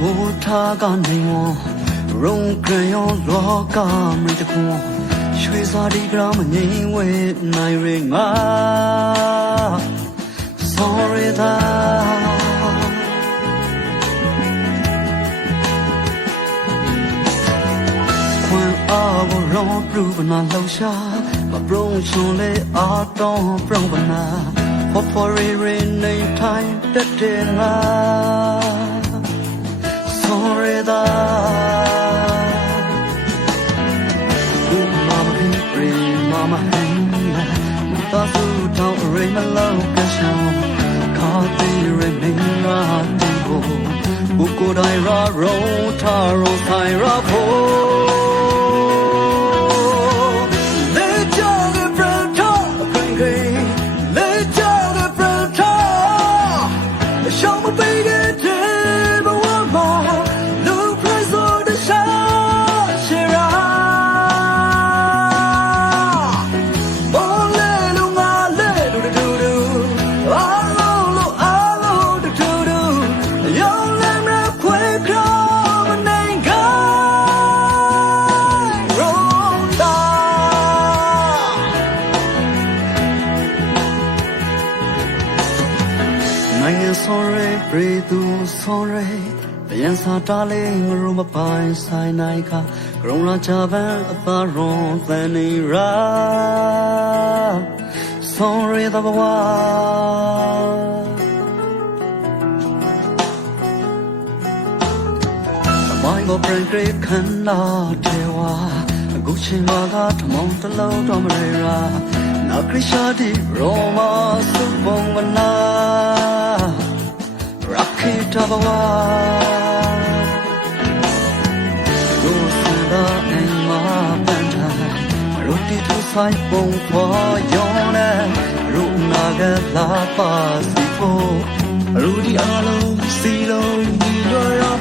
မူထားကနေဝရုံကရယောလောကမရတကွန်ရွှေစာဒီဂရမငိမ့်ဝဲနိုင်ရငါ sorry သာခွန်အားကိုရောပြူပနာလှရှာမပရုံရှုံလေအာတောင်းပြုံပနာ for for re ne time that day na ကိုယ်တိုင်ရာရောထားရောဆိုင်ရာဖို့ နိုင်ငံဆော်ရဲပြည်သူဆော်ရဲဘယံစာတားလေးငရုမပိုင်ဆိုင်နိုင်ခါဂရုံလာချပန်အပါရွန်သန်နေရာဆော်ရဲတဘဝသမိုင်းကိုပြန်ကြည့်ခန္ဓာတေဝါအခုချိန်မှာကထမောင်းတစ်လုံးတော့မရေရာနာခရရှာဒီရောမာစုပုံမနာ Rocket of a war Rosada and my banda Roti to sai bong for yona Runaga la pasifo Rudy Alo Silo Ni Dora